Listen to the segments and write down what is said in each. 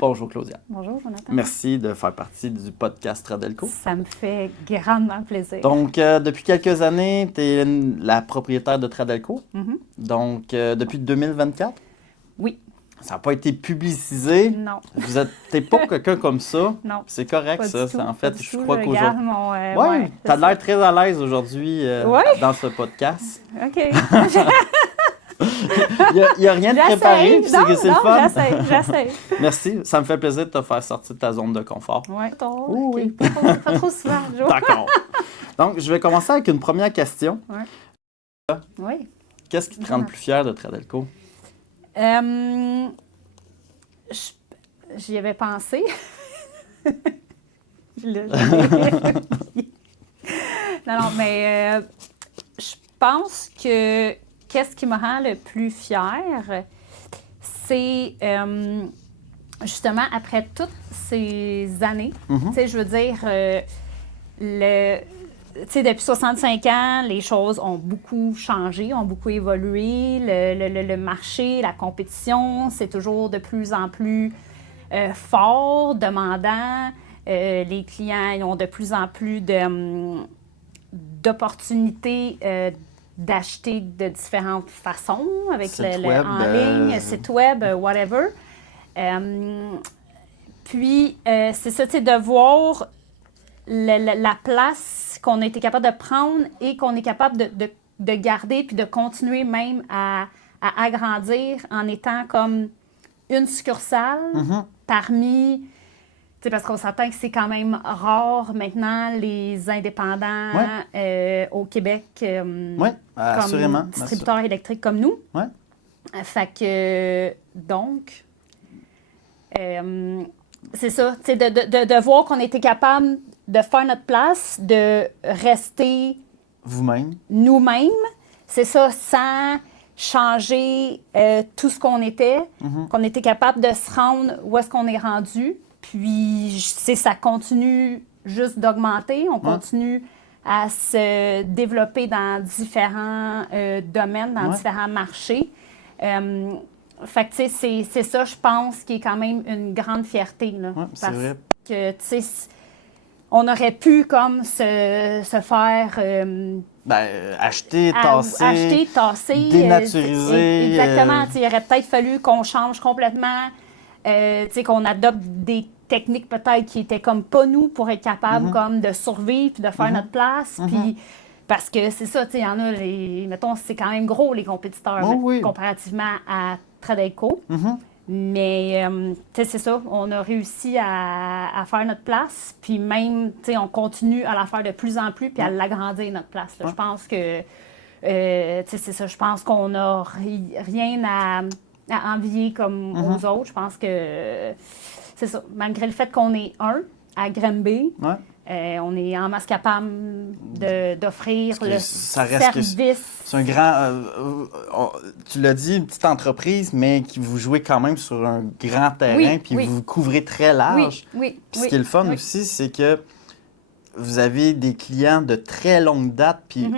Bonjour Claudia. Bonjour Jonathan. Merci de faire partie du podcast Tradelco. Ça me fait grandement plaisir. Donc, depuis quelques années, tu es la propriétaire de Tradelco. Mhm. Donc, depuis 2024. Oui. Ça n'a pas été publicisé. Non. T'es pas quelqu'un comme ça. Non. C'est correct, Pas ça. du tout, En pas fait, du je tout. crois Je qu'aujourd'hui. garde mon, Ouais, tu as c'est l'air très à l'aise aujourd'hui Ouais. dans ce podcast. ça. OK. Il n'y a rien de préparé, puis c'est que c'est le fun. J'essaie. Merci. Ça me fait plaisir de te faire sortir de ta zone de confort. Oui. Oui. Pas trop souvent, Jo. D'accord. Donc, je vais commencer avec une première question. Oui. Qu'est-ce qui te rend le plus fier de Tradelco? J'y avais pensé. Non, mais je pense que qu'est-ce qui me rend le plus fière, c'est justement après toutes ces années, tu sais, je veux dire, tu sais, depuis 65 ans, les choses ont beaucoup changé, ont beaucoup évolué. Le marché, la compétition, c'est toujours de plus en plus fort, demandant. Les clients ils ont de plus en plus d'opportunités d'acheter de différentes façons, avec web, en ligne, site web, whatever. Puis, c'est ça, tu sais, de voir la place qu'on a été capable de prendre et qu'on est capable de garder puis de continuer même à agrandir en étant comme une succursale parmi... Tu sais, parce qu'on s'entend que c'est quand même rare maintenant les indépendants au Québec assurément. comme distributeurs électriques comme nous. Ouais. Fait que, donc, c'est ça, tu sais, de voir qu'on était capable de faire notre place, de rester Vous-même. nous-mêmes, c'est ça, sans changer tout ce qu'on était, qu'on était capable de se rendre où est-ce qu'on est rendu. Puis, ça continue juste d'augmenter. On continue à se développer dans différents domaines, dans différents marchés. Fait que, tu sais, c'est ça, je pense, qui est quand même une grande fierté. Là, c'est vrai. Que, tu sais, on aurait pu, comme, se faire... acheter, tasser, dénaturiser. Exactement. Il aurait peut-être fallu qu'on change complètement, qu'on adopte des techniques peut-être qui étaient comme pas nous pour être capable comme de survivre puis de faire notre place. Puis parce que c'est ça, il y en a, mettons, c'est quand même gros les compétiteurs comparativement à Tradelco. Mais, c'est ça, on a réussi à faire notre place, puis même, on continue à la faire de plus en plus, puis à l'agrandir, notre place. Là. Je pense que, c'est ça, je pense qu'on n'a rien à envier comme aux autres. Je pense que, c'est ça, malgré le fait qu'on est à Granby, on est en masse capable d'offrir le service. C'est un grand... tu l'as dit, une petite entreprise, mais qui vous jouez quand même sur un grand terrain, puis vous couvrez très large. Puis ce qui est le fun aussi, c'est que vous avez des clients de très longue date, puis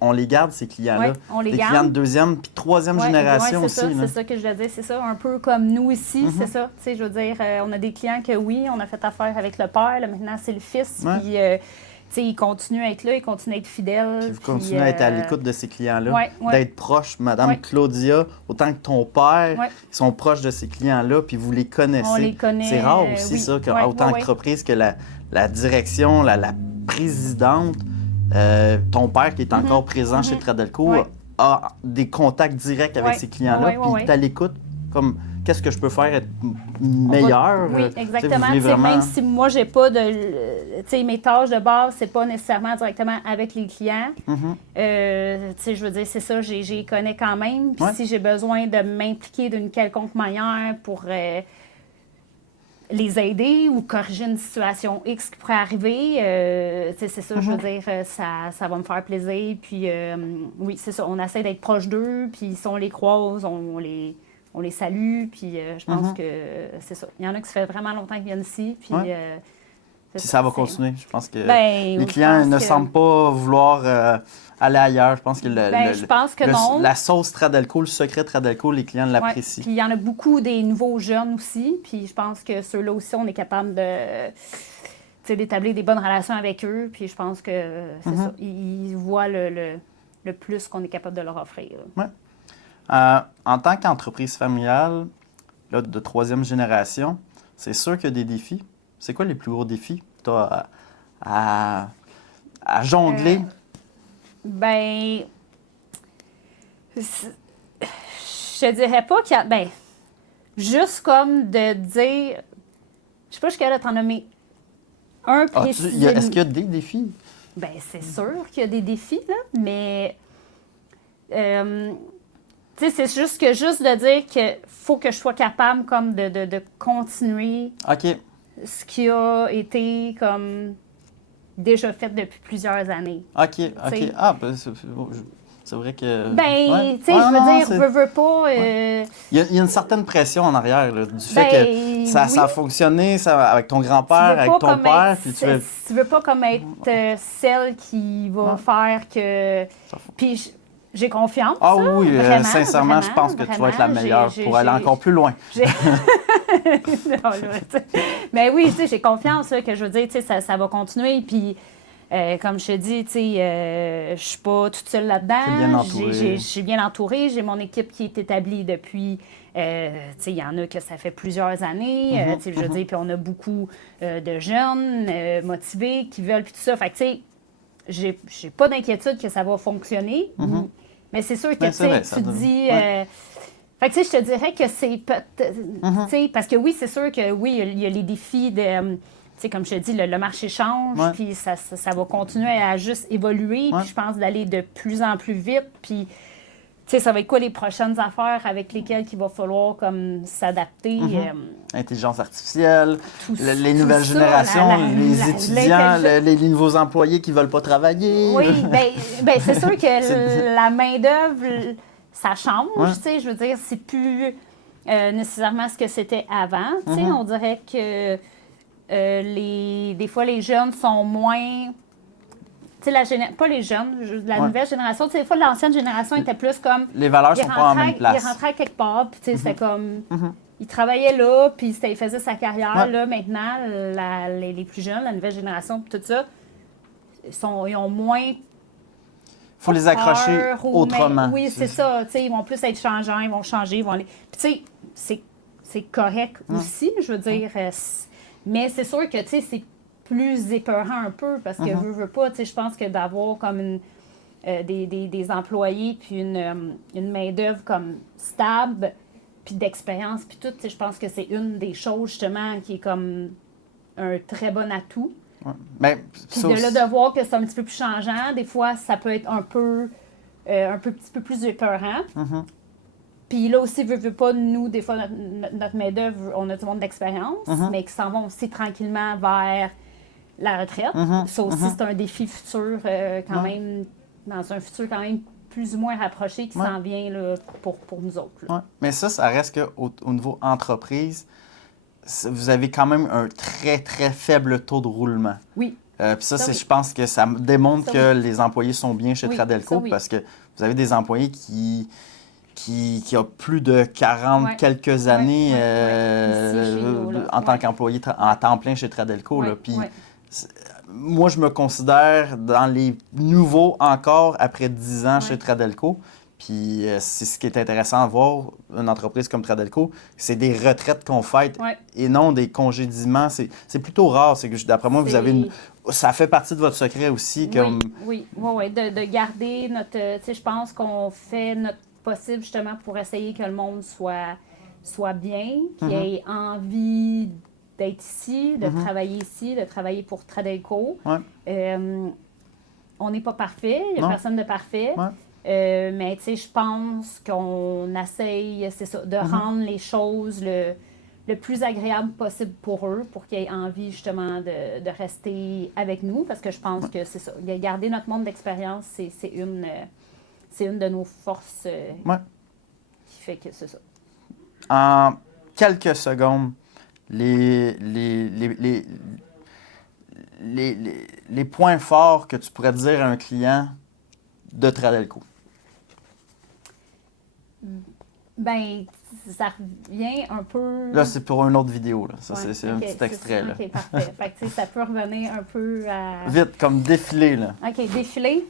on les garde, ces clients-là. On les des garde. clients de deuxième puis troisième génération aussi. C'est ça que je veux dire, c'est ça, un peu comme nous ici, c'est ça. Tu sais, je veux dire, on a des clients que on a fait affaire avec le père, là, maintenant c'est le fils, puis tu sais, ils continuent à être là, ils continuent à être fidèles. Puis vous continuez à être à l'écoute de ces clients-là, d'être proche, Madame Claudia, autant que ton père, ils sont proches de ces clients-là, puis vous les connaissez. On les connaît. C'est rare aussi ça, autant qu'entreprise que la direction, la présidente, ton père qui est encore présent chez Tradelco, a des contacts directs avec ces clients-là, puis il est à l'écoute, comme qu'est-ce que je peux faire être meilleur. Oui, exactement. Vraiment... Même si moi, j'ai pas de... mes tâches de base, c'est pas nécessairement directement avec les clients. Je veux dire, c'est ça, j'y connais quand même. Puis si j'ai besoin de m'impliquer d'une quelconque manière pour les aider ou corriger une situation X qui pourrait arriver, c'est ça, je veux dire, ça va me faire plaisir. Puis oui, c'est ça, on essaie d'être proche d'eux, puis si on les croise, on les salue, puis je pense que c'est ça. Il y en a qui ça fait vraiment longtemps qu'ils viennent ici, puis Puis ça va continuer. Je pense que les clients ne semblent pas vouloir aller ailleurs. Je pense que, je pense que non. La sauce Tradelco, le secret Tradelco, les clients l'apprécient. Puis il y en a beaucoup des nouveaux jeunes aussi. Puis je pense que ceux-là aussi, on est capable d'établir des bonnes relations avec eux. Puis je pense que c'est ça. Ils voient le plus qu'on est capable de leur offrir. Oui. En tant qu'entreprise familiale là, de 3e génération, c'est sûr qu'il y a des défis. C'est quoi les plus gros défis que tu as à jongler? Je dirais pas qu'il y a... juste comme de dire... Je sais pas jusqu'à là, t'en nommer un précis. Est-ce qu'il y a des défis? C'est sûr qu'il y a des défis, là, mais... c'est juste de dire qu'il faut que je sois capable comme de continuer ce qui a été comme déjà fait depuis plusieurs années. OK. Ah, c'est vrai que... je veux pas... Il y a une certaine pression en arrière là, du fait que ça a fonctionné avec ton grand-père, avec ton père. Puis tu veux pas comme être celle qui va faire que... Puis j'ai confiance. Ah oui, sincèrement, je pense que tu vas être la meilleure pour aller encore plus loin. Mais oui, j'ai confiance là, que je veux dire, ça va continuer. Puis, comme je te dis, je suis pas toute seule là-dedans. Je suis bien entourée. J'ai mon équipe qui est établie depuis... il y en a que ça fait plusieurs années. Je veux dire, puis on a beaucoup de jeunes motivés qui veulent, puis tout ça. Fait que, tu sais, j'ai pas d'inquiétude que ça va fonctionner. Mais c'est sûr que tu te dis... Fait que, tu sais, je te dirais que c'est... Parce que oui, c'est sûr que oui, il y a les défis de... comme je te dis, le marché change, puis ça va continuer à juste évoluer. Puis je pense d'aller de plus en plus vite. Puis, ça va être quoi les prochaines affaires avec lesquelles il va falloir comme s'adapter? Intelligence artificielle, les nouvelles générations, les étudiants, les nouveaux employés qui ne veulent pas travailler. Oui, c'est sûr que la main-d'œuvre, ça change. Je veux dire, c'est plus nécessairement ce que c'était avant. On dirait que des fois, les jeunes sont moins... pas les jeunes, la nouvelle génération. Des fois, l'ancienne génération était plus comme... Les valeurs sont pas en même place. Ils rentraient quelque part, puis c'était comme... Ils travaillaient là, puis ils faisaient sa carrière. Là, maintenant, les plus jeunes, la nouvelle génération, puis tout ça, ils ont moins... Il faut les accrocher autrement. Oui, c'est ça. Ils vont plus être changeants, ils vont changer, ils vont aller... Puis tu sais, c'est correct aussi, je veux dire. Mais c'est sûr que, c'est plus épeurant un peu, parce que veux pas, je pense que d'avoir comme des employés, puis une main-d'œuvre comme stable, puis d'expérience, puis tout, je pense que c'est une des choses, justement, qui est comme un très bon atout. Puis de voir que c'est un petit peu plus changeant, des fois, ça peut être un petit peu plus épeurant. Puis là aussi, veut pas, nous, des fois, notre main-d'œuvre, on a du monde d'expérience, mais qui s'en vont aussi tranquillement vers la retraite. Ça aussi, c'est un défi futur, quand même, dans un futur quand même plus ou moins rapproché qui s'en vient là, pour nous autres. Mais ça reste qu'au niveau entreprise, vous avez quand même un très, très faible taux de roulement. Oui. Puis ça, je pense que ça démontre que les employés sont bien chez Tradelco, parce que vous avez des employés qui a plus de 40 quelques années en tant qu'employé en temps plein chez Tradelco. Puis moi, je me considère dans les nouveaux encore après 10 ans chez Tradelco. Puis c'est ce qui est intéressant à voir, une entreprise comme Tradelco, c'est des retraites qu'on fait et non des congédiements. C'est plutôt rare. C'est que d'après moi, vous avez ça fait partie de votre secret aussi. Oui. De garder notre... je pense qu'on fait notre possible justement pour essayer que le monde soit bien, qu'il ait envie d'être ici, de travailler ici, de travailler pour Tradelco. On n'est pas parfait, il n'y a personne de parfait. Mais je pense qu'on essaye, c'est ça, de rendre les choses le plus agréable possible pour eux, pour qu'ils aient envie justement de rester avec nous, parce que je pense que c'est ça. Garder notre monde d'expérience, c'est une de nos forces qui fait que c'est ça. En quelques secondes, les points forts que tu pourrais dire à un client de Tradelco? Ben, ça revient un peu... Là, c'est pour une autre vidéo. Là. Ça, ouais, c'est un petit extrait. Là. OK, parfait. Fait que, ça peut revenir un peu à... Vite, comme défilé. Là. OK, défilé.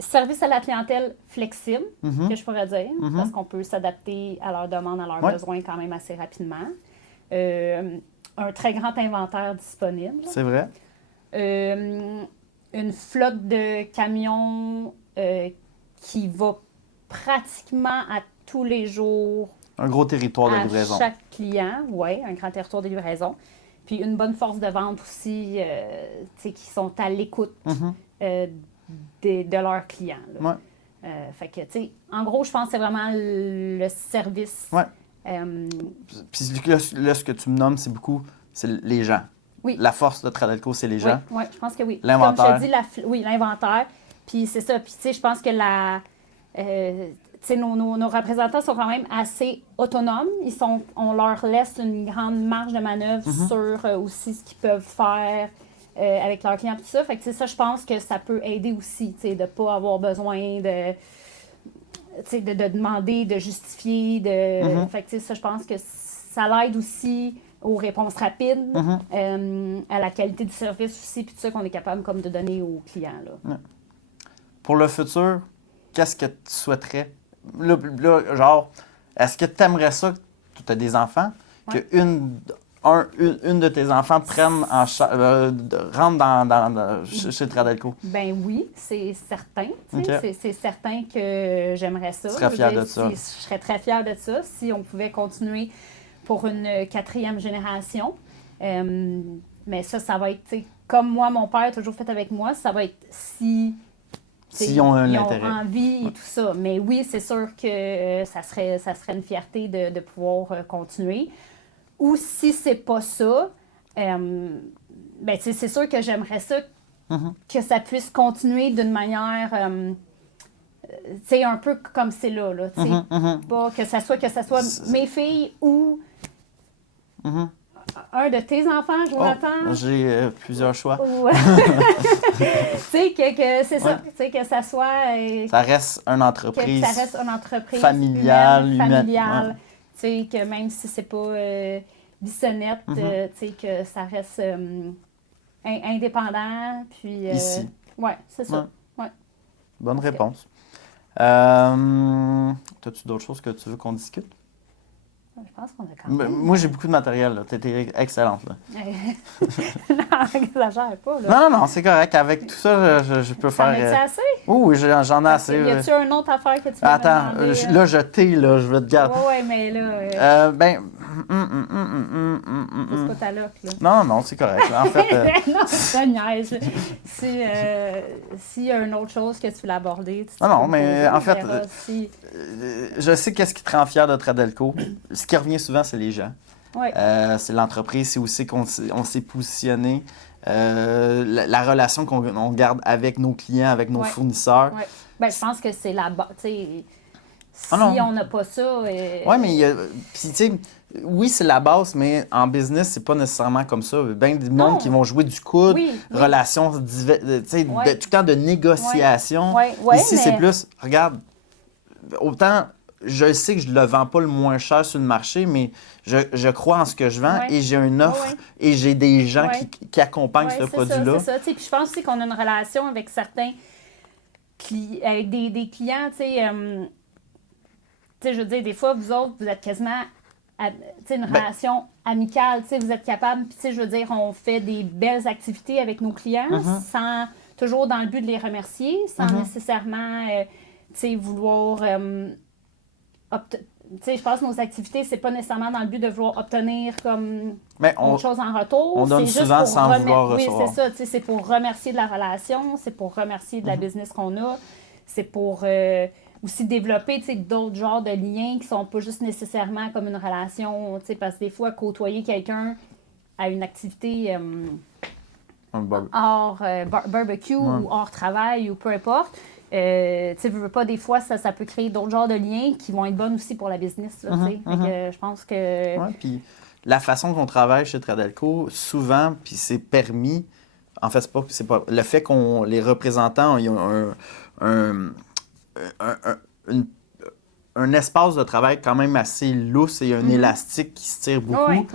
Service à la clientèle flexible, que je pourrais dire, parce qu'on peut s'adapter à leurs demandes, à leurs besoins quand même assez rapidement. Un très grand inventaire disponible. C'est vrai. Une flotte de camions qui va pratiquement à tous les jours. Un gros territoire de livraison. À chaque client, oui, un grand territoire de livraison. Puis une bonne force de vente aussi, qui sont à l'écoute de leurs clients. Là. Ouais. Fait que, tu sais, en gros, je pense que c'est vraiment le service. Ouais. Puis là, ce que tu me nommes, c'est beaucoup, c'est les gens. Oui. La force de Tradelco, c'est les gens. Oui, je pense que oui. L'inventaire. Comme je te dis, oui, l'inventaire. Puis c'est ça. Puis, tu sais, je pense que nos représentants sont quand même assez autonomes. On leur laisse une grande marge de manœuvre sur aussi ce qu'ils peuvent faire avec leurs clients, tout ça. Fait que ça, je pense que ça peut aider aussi, de ne pas avoir besoin de demander, de justifier. Fait que ça, je pense que ça l'aide aussi aux réponses rapides, à la qualité du service aussi, puis tout ça qu'on est capable comme de donner aux clients. Là. Ouais. Pour le futur, qu'est-ce que tu souhaiterais? Là, genre, est-ce que tu aimerais ça, tu as des enfants, que une de tes enfants prenne rentre chez Tradelco? Ben oui, c'est certain. Okay. C'est certain que j'aimerais ça. Tu serais fière de ça? Je serais très fière de ça si on pouvait continuer pour une 4e génération. Mais ça va être, comme moi, mon père a toujours fait avec moi, ça va être s'ils ont ils ont envie et tout ça. Mais oui, c'est sûr que ça serait une fierté de pouvoir continuer. Ou si c'est pas ça, c'est sûr que j'aimerais ça que ça puisse continuer d'une manière, un peu comme c'est là. Pas que ça soit mes filles ou un de tes enfants, Jonathan. Oh, j'ai plusieurs choix. C'est ça. Que ça soit... ça reste une entreprise, que ça reste une entreprise familiale. Que même si c'est pas bissonnette, que ça reste indépendant. Puis, ici. Oui, c'est ça. Ouais. Bonne réponse. As-tu d'autres choses que tu veux qu'on discute? Je pense qu'on a quand même... Moi, j'ai beaucoup de matériel. Tu étais excellente. Là. Non, exagère pas. Là. Non, c'est correct. Avec tout ça, je peux faire... T'en as-tu assez? Oui, j'en ai assez. Y a-tu une autre affaire que tu veux Attends, me demander? là, je vais te garder. Oui, mais là... C'est pas ta loc, là. Non, c'est correct. Là. En fait... non, ça niaise. S'il y a une autre chose que tu veux aborder... Non, mais en fait, je sais qu'est-ce qui te rend fier de Tradelco. Ce qui revient souvent, c'est les gens. Ouais. C'est l'entreprise, c'est aussi qu'on s'est positionné. La relation qu'on garde avec nos clients, avec nos fournisseurs. Ouais. Ben, je pense que c'est la base. Si on n'a pas ça... Oui, mais puis tu sais, oui, c'est la base, mais en business, c'est pas nécessairement comme ça. Bien des monde qui vont jouer du coude, relations, tout le temps de négociation. Ici, c'est plus, regarde, autant... Je sais que je ne le vends pas le moins cher sur le marché, mais je crois en ce que je vends et j'ai une offre et j'ai des gens qui accompagnent ce produit-là. C'est ça. Puis je pense aussi qu'on a une relation avec certains avec des clients. Je veux dire, des fois, vous autres, vous êtes quasiment une relation amicale. Vous êtes capable, puis je veux dire, on fait des belles activités avec nos clients sans toujours dans le but de les remercier, sans nécessairement vouloir... je pense que nos activités, c'est pas nécessairement dans le but de vouloir obtenir comme autre chose en retour. On donne souvent sans vouloir recevoir. Oui, c'est ça. C'est pour remercier de la relation, c'est pour remercier de la business qu'on a, c'est pour aussi développer d'autres genres de liens qui sont pas juste nécessairement comme une relation, parce que des fois, côtoyer quelqu'un à une activité hors barbecue ou hors travail ou peu importe, veux pas, des fois, ça peut créer d'autres genres de liens qui vont être bonnes aussi pour la business. Là, je pense que... Oui, puis la façon qu'on travaille chez Tradelco, souvent, puis c'est permis, en fait, c'est pas le fait qu'on les représentants ils ont un espace de travail quand même assez lousse et un élastique qui se tire beaucoup.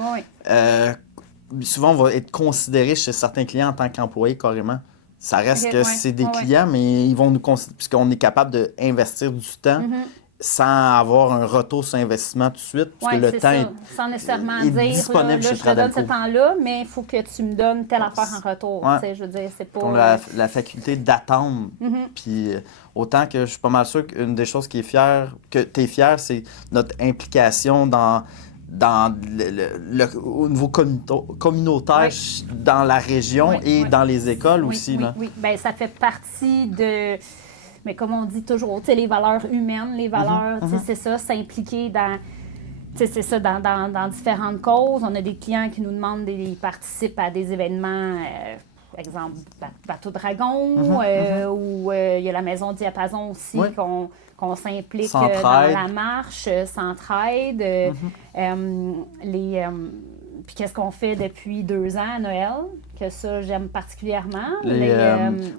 Souvent, on va être considéré chez certains clients en tant qu'employé carrément. Ça reste que c'est des clients, mais ils vont nous considérer, puisqu'on est capable d'investir du temps sans avoir un retour sur investissement tout de suite, parce que le temps est, sans nécessairement est dire, disponible chez je te donne Tradelco. ce temps-là, mais il faut que tu me donnes telle affaire en retour. Je veux dire, c'est pas... On a la faculté d'attendre. Puis autant que je suis pas mal sûr qu'une des choses qui est fière, que tu es fier, c'est notre implication dans au niveau communautaire dans la région et dans les écoles aussi. Là. Oui. Bien, ça fait partie de... Mais comme on dit toujours, les valeurs humaines, les valeurs, c'est ça, s'impliquer dans... C'est ça, dans différentes causes. On a des clients qui nous demandent ils participent à des événements, exemple, Bateau Dragon, ou il y a la Maison Diapason aussi, qu'on s'implique dans la marche, s'entraide. Puis qu'est-ce qu'on fait depuis 2 ans à Noël, que ça, j'aime particulièrement.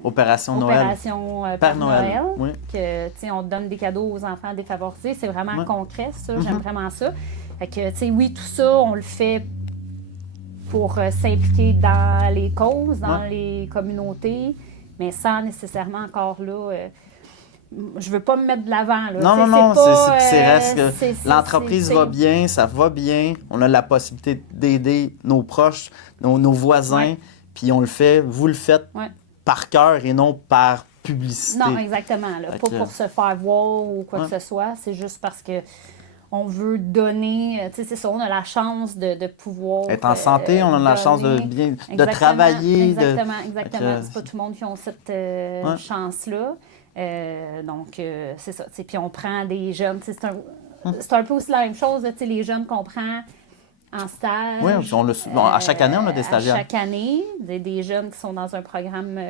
Opération Noël. Opération Père Noël. Que, on donne des cadeaux aux enfants défavorisés. C'est vraiment concret, ça. J'aime vraiment ça. Fait que, oui, tout ça, on le fait pour s'impliquer dans les causes, dans les communautés, mais sans nécessairement encore là... je veux pas me mettre de l'avant. Là. Non, c'est reste que l'entreprise va bien, ça va bien, on a la possibilité d'aider nos proches, nos voisins, puis on le fait, vous le faites par cœur et non par publicité. Non, exactement. Là. Pas pour se faire voir ou quoi que ce soit, c'est juste parce que on veut donner, c'est ça, on a la chance de pouvoir... Être en santé, on a la chance de travailler. Exactement. C'est pas tout le monde qui a cette chance-là. Donc, c'est ça. Puis on prend des jeunes. C'est un peu aussi la même chose, les jeunes qu'on prend en stage. Oui, à chaque année, on a des stagiaires. À chaque année, des jeunes qui sont dans un programme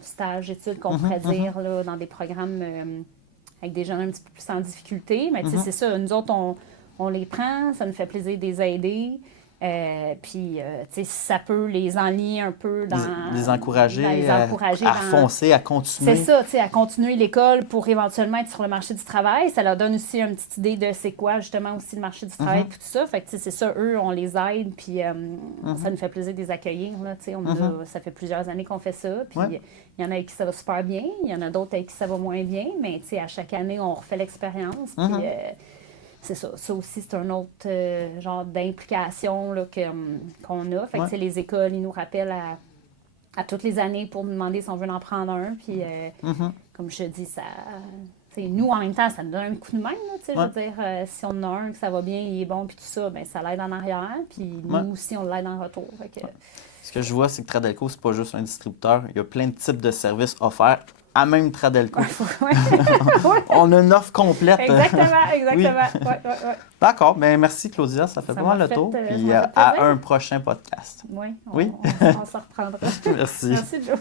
stage, études, qu'on pourrait dire, là, dans des programmes avec des jeunes un petit peu plus en difficulté. Mais c'est ça, nous autres, on les prend, ça nous fait plaisir de les aider. Puis, ça peut les enligner un peu dans... Les encourager à foncer, à continuer. C'est ça, à continuer l'école pour éventuellement être sur le marché du travail. Ça leur donne aussi une petite idée de c'est quoi, justement, aussi le marché du travail, puis tout ça. Fait que, c'est ça, eux, on les aide, puis ça nous fait plaisir de les accueillir, là, ça fait plusieurs années qu'on fait ça, puis il y en a avec qui ça va super bien, il y en a d'autres avec qui ça va moins bien, mais, à chaque année, on refait l'expérience, puis... c'est ça. Ça aussi, c'est un autre genre d'implication là, qu'on a. Fait que, les écoles, ils nous rappellent à toutes les années pour nous demander si on veut en prendre un. Puis, comme je te dis, ça... nous, en même temps, ça nous donne un coup de main. Là, je veux dire, si on en a un, que ça va bien, il est bon, puis tout ça, bien, ça l'aide en arrière. Puis nous aussi, on l'aide en retour. Fait que... Ce que je vois, c'est que Tradelco, c'est pas juste un distributeur. Il y a plein de types de services offerts à même Tradelco. On a une offre complète. Exactement. Oui. D'accord. Bien, merci, Claudia. Ça fait pas mal le tour. Puis à un prochain podcast. Oui, on s'en reprendra. Merci. Merci, Joe.